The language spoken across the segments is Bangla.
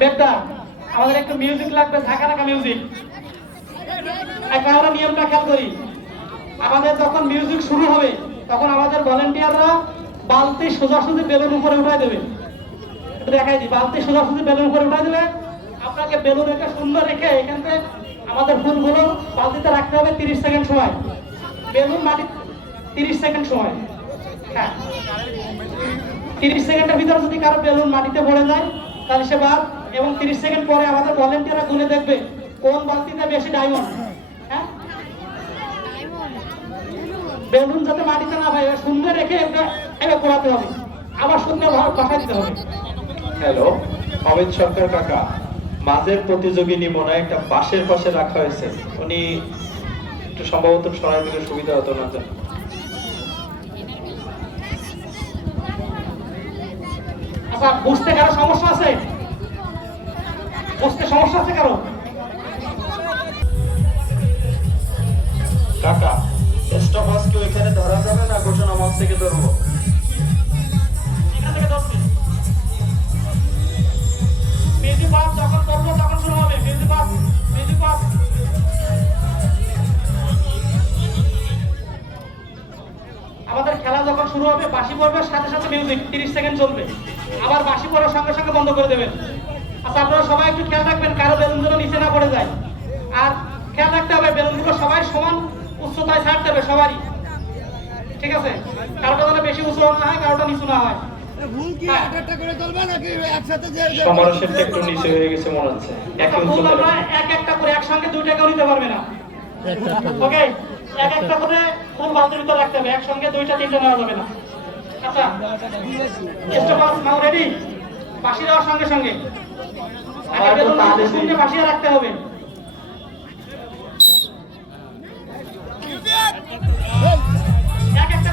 বেদা আমাদের একটু মিউজিক লাগবে, ঢাকা ঢাকা মিউজিক একটা আমরা নিয়মটা খেয়াল করি। আমাদের যখন মিউজিক শুরু হবে, তখন আমাদের ভলেন্টিয়াররা বালতি সোজাসুজি বেলুন উপরে উঠাই দেবে। দেখাই দিই, বালতি সোজাসুজি বেলুন উপরে উঠাই দেবে আপনাকে বেলুন একটা সুন্দর রেখে এখান থেকে আমাদের ফুলগুলো বালতিতে রাখতে হবে তিরিশ সেকেন্ড সময়। বেলুন মাটি, তিরিশ সেকেন্ড সময়। হ্যাঁ। তিরিশ সেকেন্ডের ভিতরে যদি কারও বেলুন মাটিতে পড়ে যায় তাহলে সে বাদ এবং তিরিশ সেকেন্ড পরে আমাদের ভলেন্টিয়াররা গুনে দেখবে কোন বালতিতে বেশি ডায়মন্ড হ্যাঁ? বেলুন যাতে মাটিতে না হয় শূন্য রেখে এটা এটা হবে। আবার শূন্য বসা দিতে হবে। হ্যালো অমিত সরকার কাকা। মাঝের প্রতিযোগিনী মনে একটা বাসের পাশে রাখা হয়েছে। উনি একটু সম্ভবত সরাই দিলে সুবিধা হতো না জানো আচ্ছা বুঝতে কারও সমস্যা আছে? বুঝতে সমস্যা আছে কারও? কাকা স্টপ আজকে ওইখানে ধরা যাবে না? ঘোষণা মঞ্চ থেকে ধরবো। বাঁশি পড়বে সাথে সাথে মিউজিক তিরিশ সেকেন্ড চলবে। আবার বাঁশি পড়ার সঙ্গে সঙ্গে বন্ধ করে দেবেন। আচ্ছা আপনারা সবাই একটু খেয়াল রাখবেন কারও বেলুন যেন নিচে না পড়ে যায়। আর খেয়াল রাখতে হবে বেলুনগুলো সবাই সমান উচ্চতায় ছাড়তে হবে সবারই। ঠিক আছে? কারোটা যেন বেশি উঁচু না হয় কারোটা নিচু না হয়। ভুল কি হ্যাঁ। একটা একটা করে চলবে নাকি একসাথে যে যে- সমরসেরটা একটু নিচে হয়ে গেছে মনে হচ্ছে। একই একটা ফুল উচ্চতায়। আমরা এক একটা করে একসঙ্গে দুইটা কেউ নিতে পারবে না। ওকে এক একটা করে ফুল বালতির ভিতরে রাখতে হবে একসঙ্গে দুইটা তিনটা নেওয়া যাবে না। বাঁশি দেওয়ার সঙ্গে সঙ্গে সঙ্গে রাখতে হবে এক একটা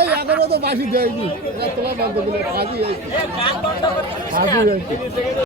এই এখনও তো বাসি দেয়নি। তোলা বন্ধ করে ফাঁসি হয়েছে। ফাঁসি হয়েছে।